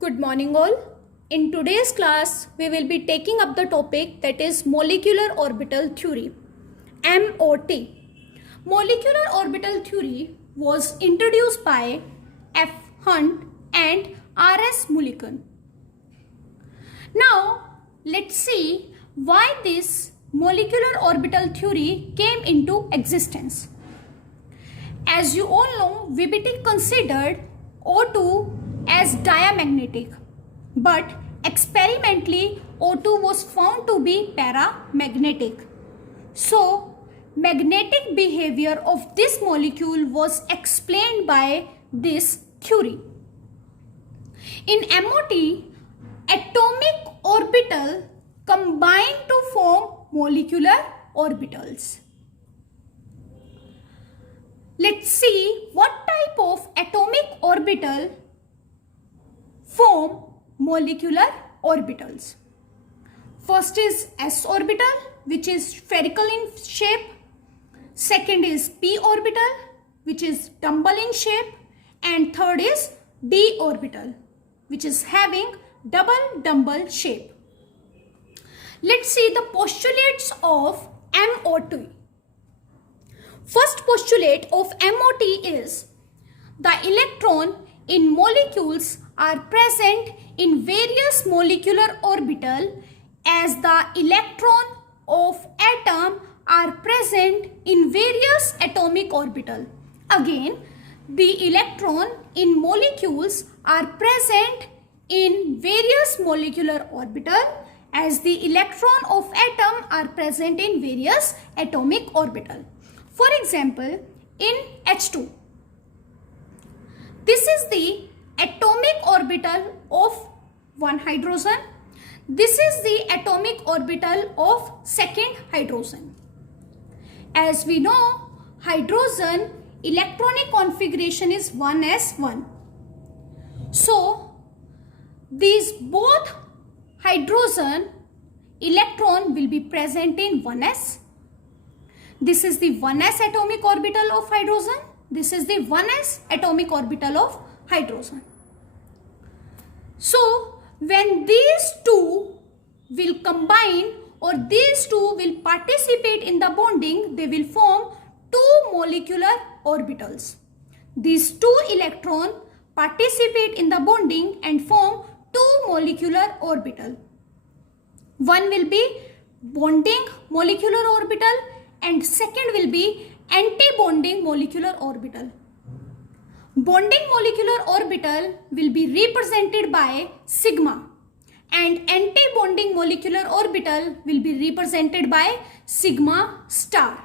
Good morning all. In today's class, we will be taking up the topic that is molecular orbital theory, MOT. Molecular orbital theory was introduced by F. Hunt and R.S. Mulliken. Now, let's see why this molecular orbital theory came into existence. As you all know, VBT considered O2 as diamagnetic, but experimentally O2 was found to be paramagnetic. So, magnetic behavior of this molecule was explained by this theory. In MOT, atomic orbital combine to form molecular orbitals. Let's see what type of atomic orbital form molecular orbitals. First is s orbital, which is spherical in shape. Second is p orbital, which is dumbbell in shape. And third is d orbital, which is having double dumbbell shape. Let's see the postulates of MOT. First postulate of MOT is the electron in molecules are present in various molecular orbital as the electron of atom are present in various atomic orbital. Again, the electron in molecules are present in various molecular orbital as the electron of atom are present in various atomic orbital. For example, in H2, this is the atomic orbital of one hydrogen. This is the atomic orbital of second hydrogen. As we know, hydrogen electronic configuration is 1s1. So, these both hydrogen electron will be present in 1s. This is the 1s atomic orbital of hydrogen. This is the 1s atomic orbital of hydrogen. So, when these two will combine or these two will participate in the bonding, they will form two molecular orbitals. These two electrons participate in the bonding and form two molecular orbital. One will be bonding molecular orbital and second will be anti-bonding molecular orbital. Bonding molecular orbital will be represented by sigma and anti-bonding molecular orbital will be represented by sigma star.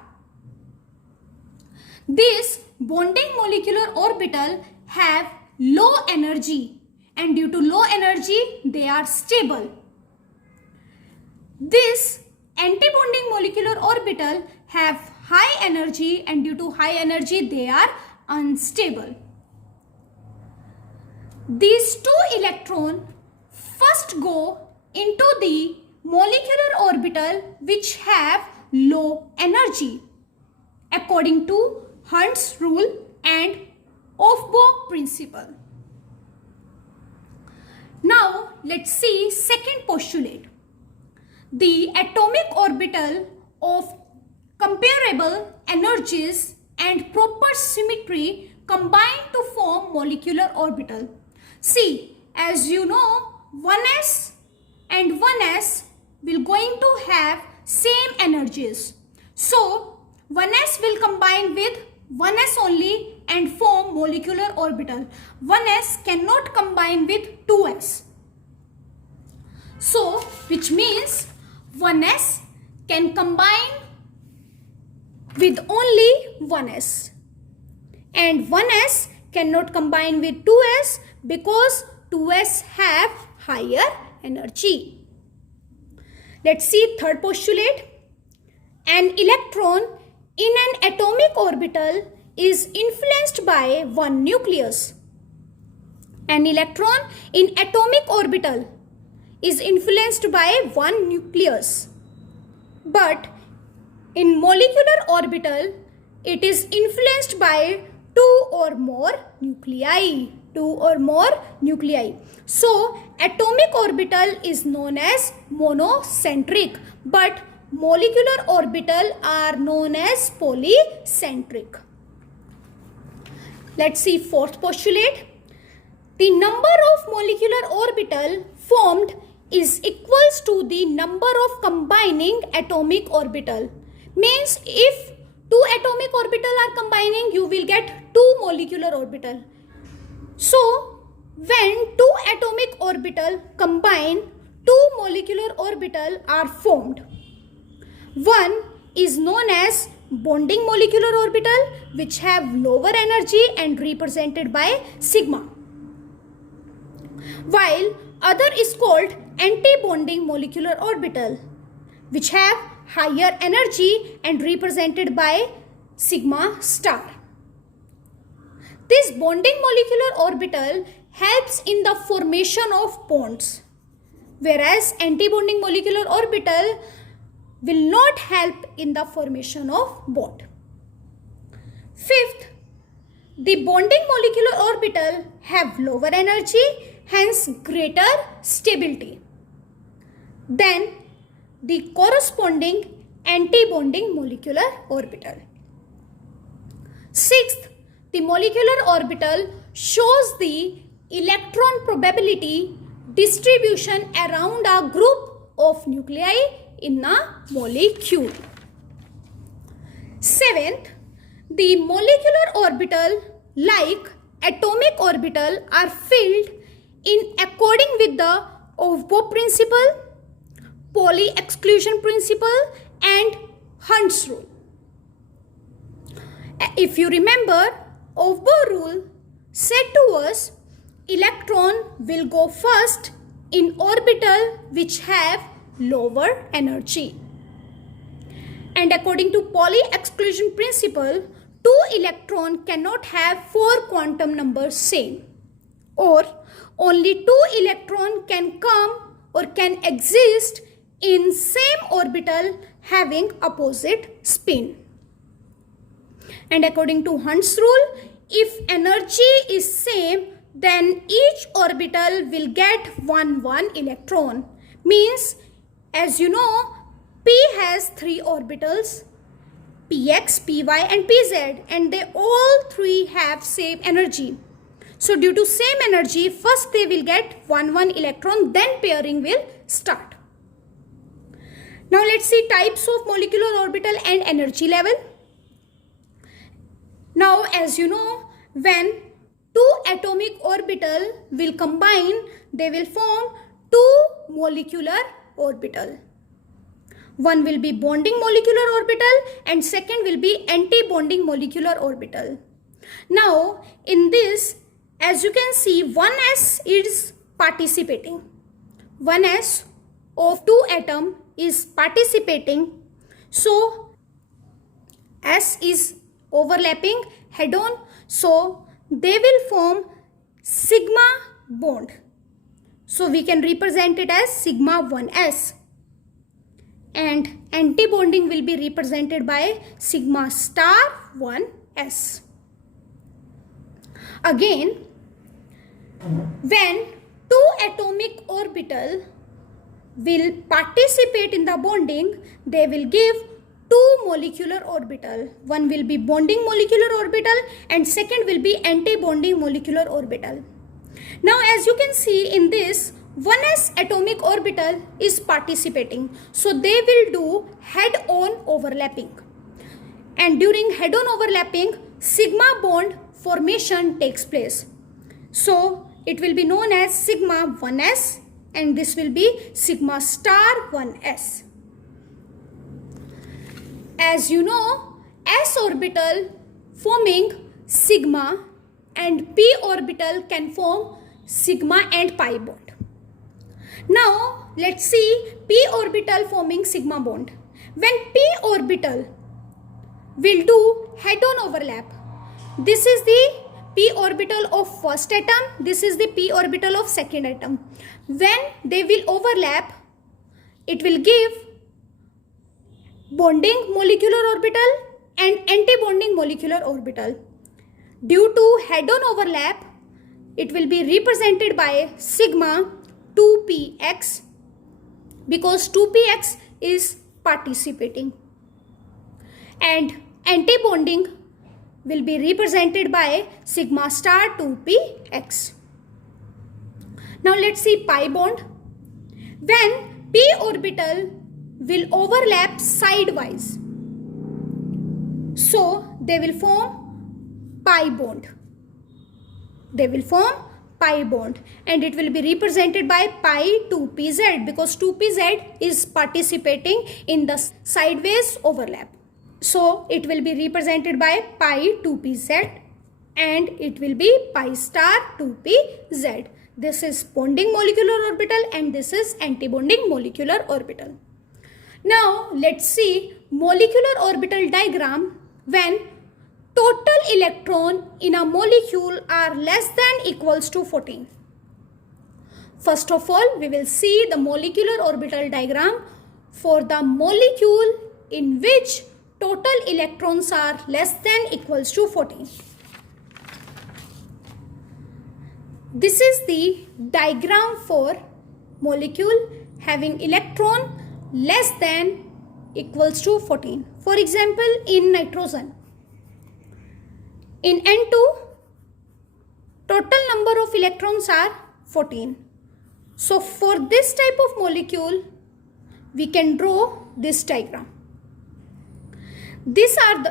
This bonding molecular orbital have low energy and due to low energy they are stable. This anti-bonding molecular orbital have high energy and due to high energy they are unstable. These two electrons first go into the molecular orbital which have low energy according to Hund's rule and Aufbau principle. Now let's see second postulate. The atomic orbital of comparable energies and proper symmetry combine to form molecular orbital. See, as you know, 1s and 1s will going to have same energies. So, 1s will combine with 1s only and form molecular orbital. 1s cannot combine with 2s. So, which means 1s can combine with only 1s and 1s cannot combine with 2s because 2s have higher energy. Let's see third postulate. An electron in an atomic orbital is influenced by one nucleus. An electron in atomic orbital is influenced by one nucleus. But in molecular orbital, it is influenced by two or more nuclei. two or more nuclei. So atomic orbital is known as monocentric, but molecular orbital are known as polycentric. Let's see fourth postulate. The number of molecular orbital formed is equals to the number of combining atomic orbital. Means if two atomic orbital are combining, you will get two molecular orbital. So when two atomic orbital combine, two molecular orbital are formed. One is known as bonding molecular orbital, which have lower energy and represented by sigma, while other is called anti-bonding molecular orbital, which have higher energy and represented by sigma star. This bonding molecular orbital helps in the formation of bonds, whereas anti-bonding molecular orbital will not help in the formation of bond. Fifth, the bonding molecular orbital have lower energy, hence greater stability than the corresponding anti-bonding molecular orbital. Sixth, the molecular orbital shows the electron probability distribution around a group of nuclei in a molecule. Seventh, the molecular orbital like atomic orbital are filled in according with the Aufbau principle, Pauli exclusion principle and Hund's rule. If you remember, Aufbau rule said to us electron will go first in orbital which have lower energy. And according to Pauli exclusion principle, two electron cannot have four quantum numbers same, or only two electron can come or can exist in same orbital having opposite spin. And according to Hund's rule, if energy is same, then each orbital will get one electron. Means, as you know, P has three orbitals, Px, Py and Pz, and they all three have same energy. So due to same energy, first they will get one electron, then pairing will start. Now let's see types of molecular orbital and energy level. Now as you know, when two atomic orbital will combine, they will form two molecular orbital. One will be bonding molecular orbital and second will be anti-bonding molecular orbital. Now in this, as you can see, 1s is participating. 1s of two atom is participating. So S is overlapping head on. So they will form sigma bond. So we can represent it as sigma 1s. And anti-bonding will be represented by sigma star 1s. Again, when two atomic orbital will participate in the bonding, they will give two molecular orbital. One will be bonding molecular orbital and second will be anti-bonding molecular orbital. Now as you can see in this, 1s atomic orbital is participating. So they will do head-on overlapping. And during head-on overlapping, sigma bond formation takes place. So it will be known as sigma 1s and this will be sigma star 1s. As you know, s orbital forming sigma and p orbital can form sigma and pi bond. Now let's see p orbital forming sigma bond. When p orbital will do head-on overlap, this is the p orbital of first atom, this is the p orbital of second atom. When they will overlap, it will give bonding molecular orbital and anti-bonding molecular orbital. Due to head-on overlap, it will be represented by sigma 2px, because 2px is participating, and anti-bonding will be represented by sigma star 2px. Now let's see pi bond. When p orbital will overlap sidewise, so they will form pi bond. They will form pi bond, and it will be represented by pi 2pz, because 2pz is participating in the sideways overlap. So it will be represented by pi 2pz, and it will be pi star 2pz. This is bonding molecular orbital and this is anti-bonding molecular orbital. Now let's see molecular orbital diagram when total electron in a molecule are less than equals to 14. First of all, we will see the molecular orbital diagram for the molecule in which total electrons are less than equals to 14. This is the diagram for molecule having electron less than equals to 14. For example, in nitrogen, in N2, total number of electrons are 14. So for this type of molecule, we can draw this diagram. These are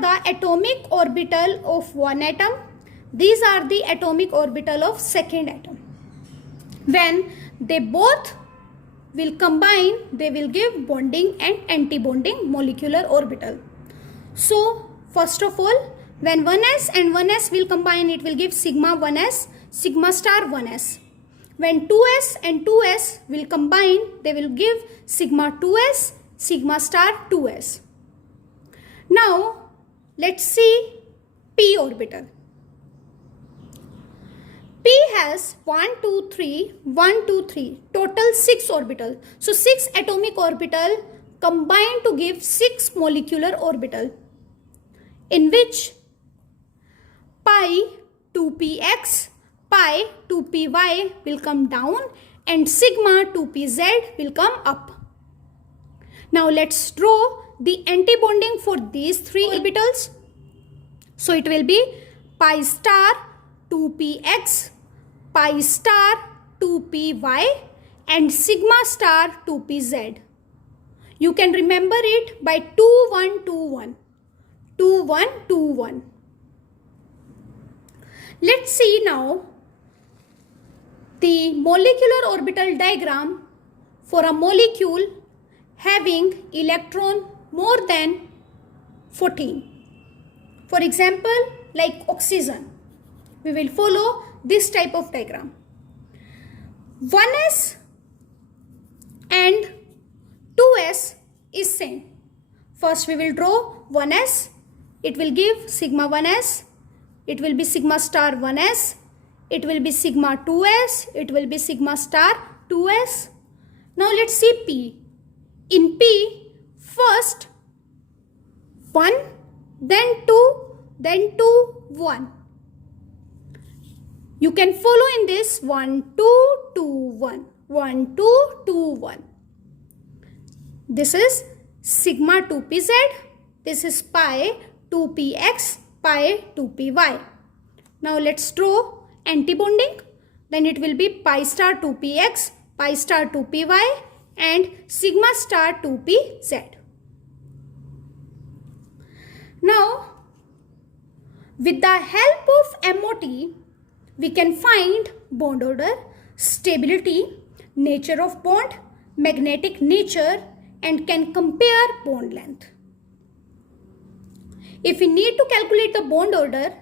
the atomic orbital of one atom. These are the atomic orbital of second atom. When they both will combine, they will give bonding and anti-bonding molecular orbital. So first of all, when 1s and 1s will combine, it will give sigma 1s, sigma star 1s. When 2s and 2s will combine, they will give sigma 2s, sigma star 2s. Now let's see p orbital. P has 1, 2, 3, 1, 2, 3, total 6 orbital. So 6 atomic orbital combine to give 6 molecular orbital, in which pi 2px, pi 2py will come down and sigma 2pz will come up. Now let's draw the anti-bonding for these 3 orbitals. So it will be pi star 2px, pi star 2py and sigma star 2pz. You can remember it by 2, 1, 2, 1. 2, 1, 2, 1. Let's see now the molecular orbital diagram for a molecule having electron more than 14. For example, like oxygen, we will follow this type of diagram. 1s and 2s is same. First we will draw 1s. It will give sigma 1s. It will be sigma star 1s. It will be sigma 2s. It will be sigma star 2s. Now let's see p. In p, first 1, then 2, then 2, 1. You can follow in this 1, 2, 2, 1. 1, 2, 2, 1. This is sigma 2pz. This is pi 2px, pi 2py. Now let's draw anti-bonding. Then it will be pi star 2px, pi star 2py and sigma star 2pz. Now, with the help of MOT, we can find bond order, stability, nature of bond, magnetic nature, and can compare bond length. If we need to calculate the bond order,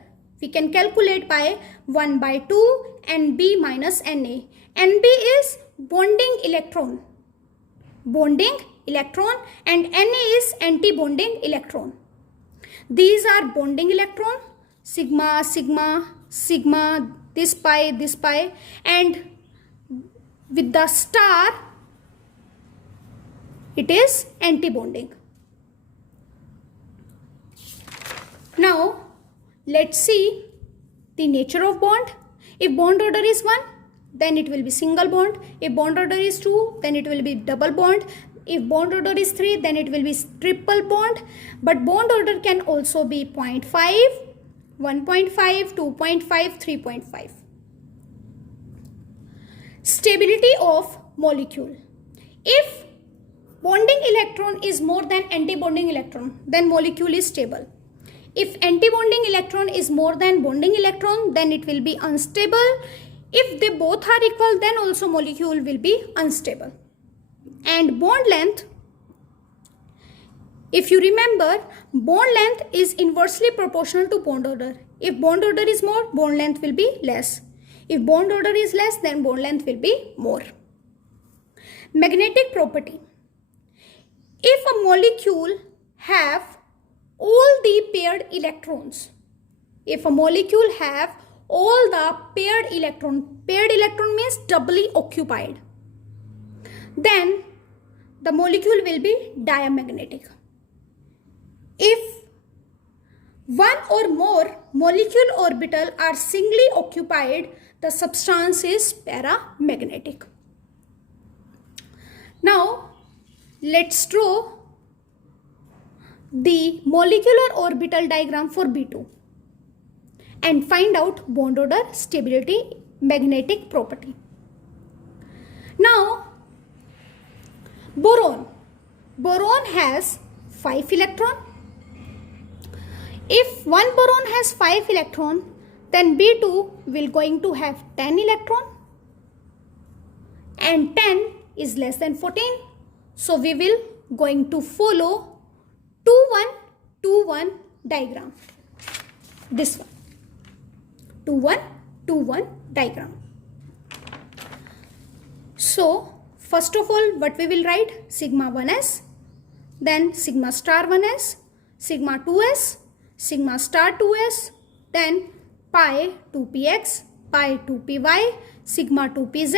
we can calculate by 1 by 2 Nb minus Na. Nb is bonding electron. Bonding electron and Na is anti-bonding electron. These are bonding electron, sigma, sigma, sigma, this pi, and with the star, it is anti-bonding. Now, let's see the nature of bond. If bond order is 1, then it will be single bond. If bond order is 2, then it will be double bond. If bond order is 3, then it will be triple bond. But bond order can also be 0.5, 1.5, 2.5, 3.5. Stability of molecule. If bonding electron is more than antibonding electron, then molecule is stable. If antibonding electron is more than bonding electron, then it will be unstable. If they both are equal, then also molecule will be unstable. And bond length, if you remember, bond length is inversely proportional to bond order. If bond order is more, bond length will be less. If bond order is less, then bond length will be more. Magnetic property. If a molecule have all the paired electrons, if a molecule have all the paired electron means doubly occupied, then the molecule will be diamagnetic. If one or more molecule orbital are singly occupied, the substance is paramagnetic. Now, let's draw the molecular orbital diagram for B2 and find out bond order, stability, magnetic property. Now, boron. Boron has 5 electrons. If one boron has 5 electrons, then B2 will going to have 10 electrons, and 10 is less than 14. So we will going to follow 2-1-2-1 diagram. This one. 2-1-2-1 diagram. So first of all, what we will write? Sigma 1s, then sigma star 1s, sigma 2s, sigma star 2s, then pi 2px, pi 2py, sigma 2pz,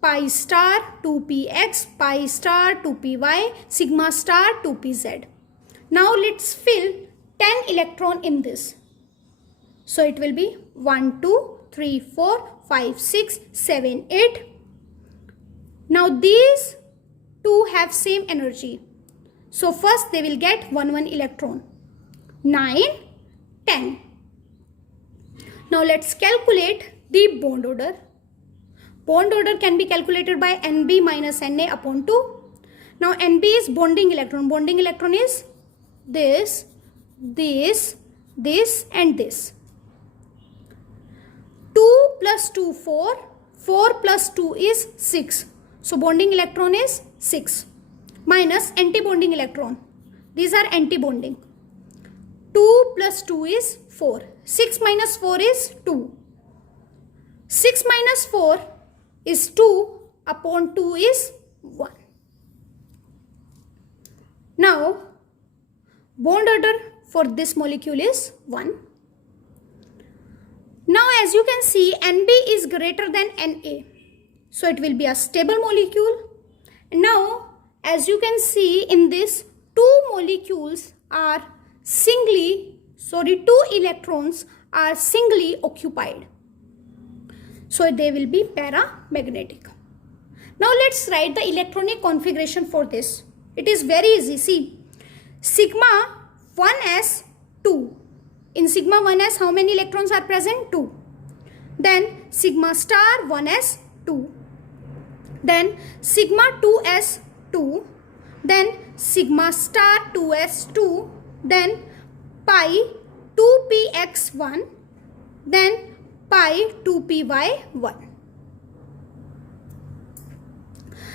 pi star 2px, pi star 2py, sigma star 2pz. Now let's fill 10 electron in this. So it will be 1, 2, 3, 4, 5, 6, 7, 8. Now these two have same energy. So first they will get 1 electron. 9, 10. Now let's calculate the bond order. Bond order can be calculated by Nb minus Na upon 2. Now Nb is bonding electron. Bonding electron is this, this, this and this. 2 plus 2, 4. 4 plus 2 is 6. So bonding electron is 6. Minus antibonding electron. These are antibonding. 2 plus 2 is 4. 6 minus 4 is 2. 6 minus 4 is 2 upon 2 is 1. Now, bond order for this molecule is 1. Now, as you can see, Nb is greater than Na. So, it will be a stable molecule. Now, as you can see in this, two electrons are singly occupied. So they will be paramagnetic. Now let's write the electronic configuration for this. It is very easy. See, sigma 1s 2. In sigma 1s, how many electrons are present? 2. Then sigma star 1s 2. Then sigma 2s 2. Then sigma star 2s 2. Then pi 2px1. Then pi 2py1.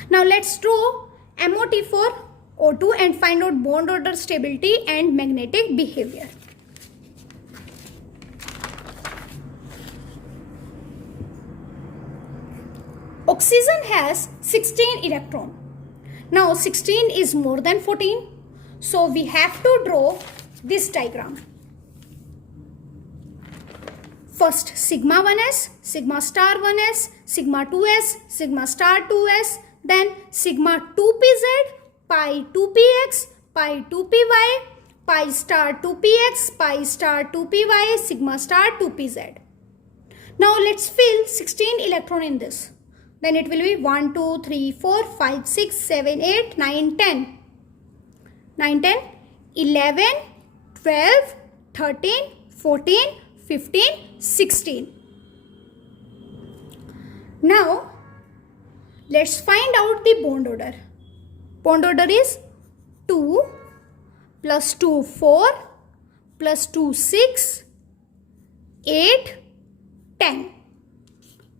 Now let's draw MOT for O2 and find out bond order, stability and magnetic behavior. Oxygen has 16 electrons. Now 16 is more than 14. So we have to draw this diagram. First sigma 1s, sigma star 1s, sigma 2s, sigma star 2s, then sigma 2pz, pi 2px, pi 2py, pi star 2px, pi star 2py, sigma star 2pz. Now let's fill 16 electron in this. Then it will be 1, 2, 3, 4, 5, 6, 7, 8, 9, 10. 9, 10, 11, 12, 13, 14, 15, 16. Now let's find out the bond order. Bond order is 2 plus 2, 4 plus 2, 6, 8, 10.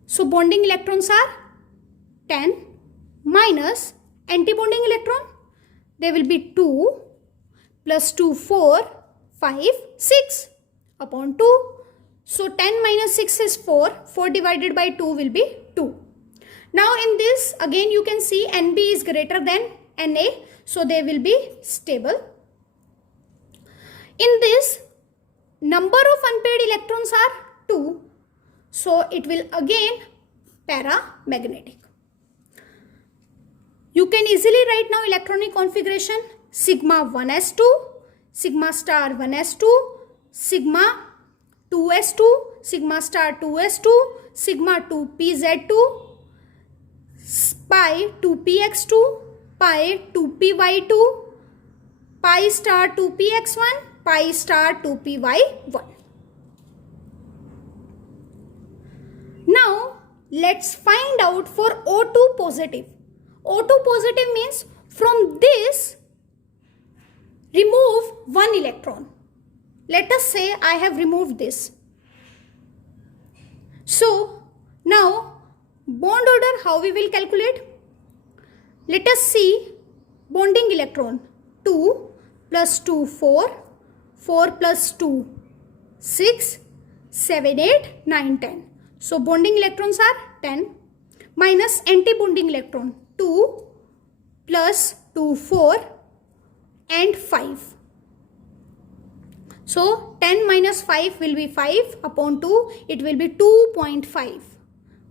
So bonding electrons are 10 minus anti-bonding electron. They will be 2 plus 2, 4, 5, 6 upon 2. So 10 minus 6 is 4. 4 divided by 2 will be 2. Now in this again you can see NB is greater than Na. So they will be stable. In this, number of unpaired electrons are 2. So it will again paramagnetic. You can easily write now electronic configuration: sigma 1s2, sigma star 1s2, sigma 2s2, sigma star 2s2, sigma 2pz2, pi 2px2, pi 2py2, pi star 2px1, pi star 2py1. Now let's find out for O2 positive. O2 positive means from this remove one electron. Let us say I have removed this. So now bond order, how we will calculate? Let us see bonding electron: 2 plus 2, 4, 4 plus 2, 6, 7, 8, 9, 10. So bonding electrons are 10 minus anti-bonding electron: 2 plus 2, 4 and 5. So 10 minus 5 will be 5 upon 2. It will be 2.5.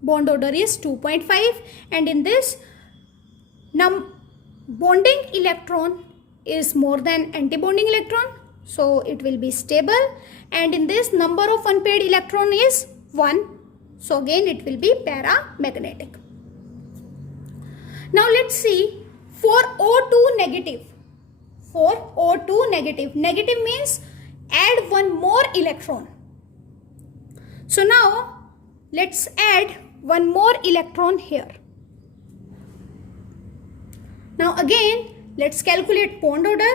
Bond order is 2.5, and in this bonding electron is more than anti-bonding electron. So it will be stable, and in this number of unpaired electron is 1. So again it will be paramagnetic. Now let's see for O2 negative. For O2 negative, negative means add one more electron. So now let's add one more electron here. Now again let's calculate bond order.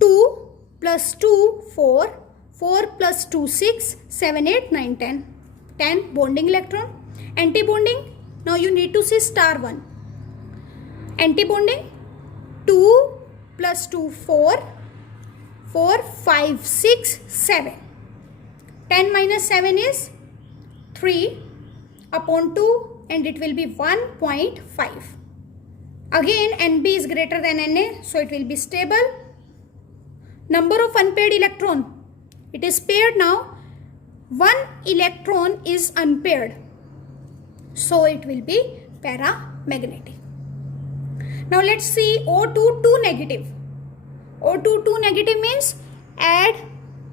2 plus 2, 4, 4 plus 2, 6, 7, 8, 9, 10. 10 bonding electron. Anti-bonding, now you need to see star 1. Anti-bonding, 2 plus 2, 4, 4, 5, 6, 7. 10 minus 7 is 3 upon 2, and it will be 1.5. Again NB is greater than Na, so it will be stable. Number of unpaired electron, it is paired now. One electron is unpaired, so it will be paramagnetic. Now let's see O2 2 negative. O2 2 negative means add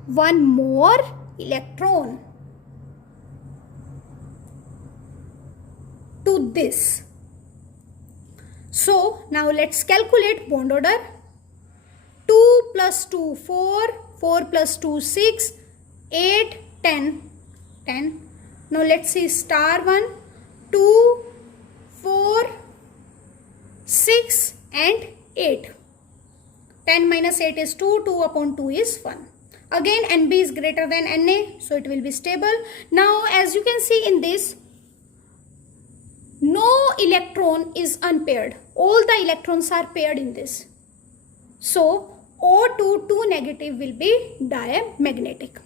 one more electron to this. So now let's calculate bond order. 2 plus 2, 4, 4 plus 2, 6, 8, 10, 10. Now let's see star 1, 2, 4, 6 and 8. 10 minus 8 is 2, 2 upon 2 is 1. Again NB is greater than Na, so it will be stable. Now as you can see in this, no electron is unpaired. All the electrons are paired in this. So O2 2 negative will be diamagnetic.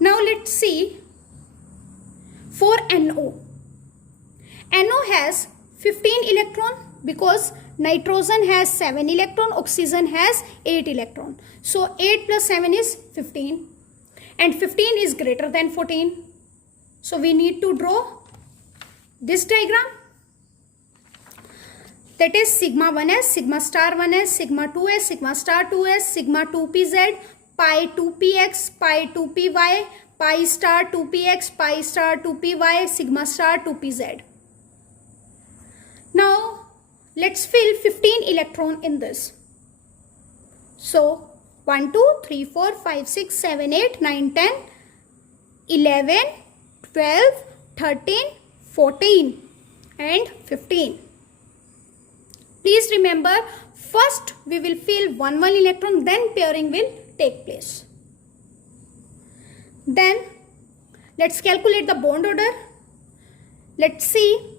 Now let's see for NO. NO has 15 electron because nitrogen has 7 electron, oxygen has 8 electron. So 8 plus 7 is 15, and 15 is greater than 14. So we need to draw this diagram. That is sigma 1s, sigma star 1s, sigma 2s, sigma star 2s, sigma 2pz, pi 2px, pi 2py, pi star 2px, pi star 2py, sigma star 2pz. Now let's fill 15 electron in this. So 1, 2, 3, 4, 5, 6, 7, 8, 9, 10, 11, 12, 13, 14 and 15. Please remember, first we will fill one electron, then pairing will take place. Then let's calculate the bond order. Let's see,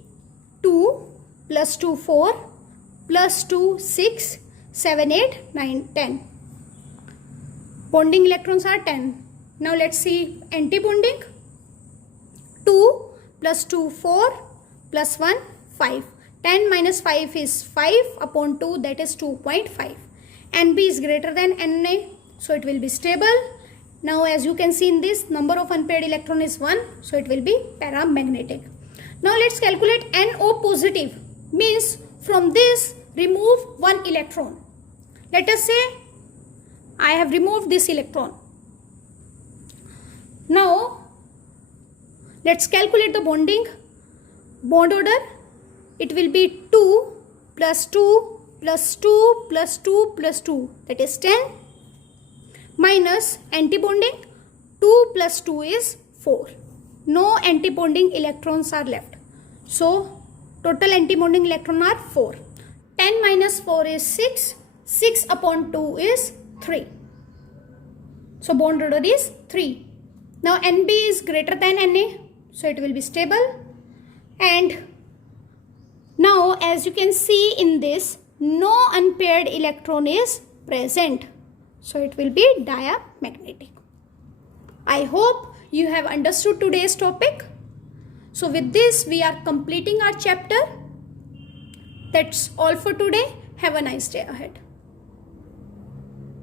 2 plus 2 4 plus 2 6 7 8 9 10. Bonding electrons are 10. Now let's see anti-bonding. 2 plus 2 4 plus 1 5. 10 minus 5 is 5 upon 2, that is 2.5. Nb is greater than Na, so it will be stable. Now as you can see in this, number of unpaired electron is 1, so it will be paramagnetic. Now let's calculate NO positive, means from this remove one electron. Let us say I have removed this electron. Now let's calculate the bond order. It will be 2 plus 2 plus 2 plus 2 plus 2, that is 10, minus anti-bonding. 2 plus 2 is 4. No anti-bonding electrons are left. So total anti-bonding electrons are 4. 10 minus 4 is 6. 6 upon 2 is 3. So bond order is 3. Now Nb is greater than Na, so it will be stable. And now as you can see in this, no unpaired electron is present, so it will be diamagnetic. I hope you have understood today's topic. So with this we are completing our chapter. That's all for today. Have a nice day ahead.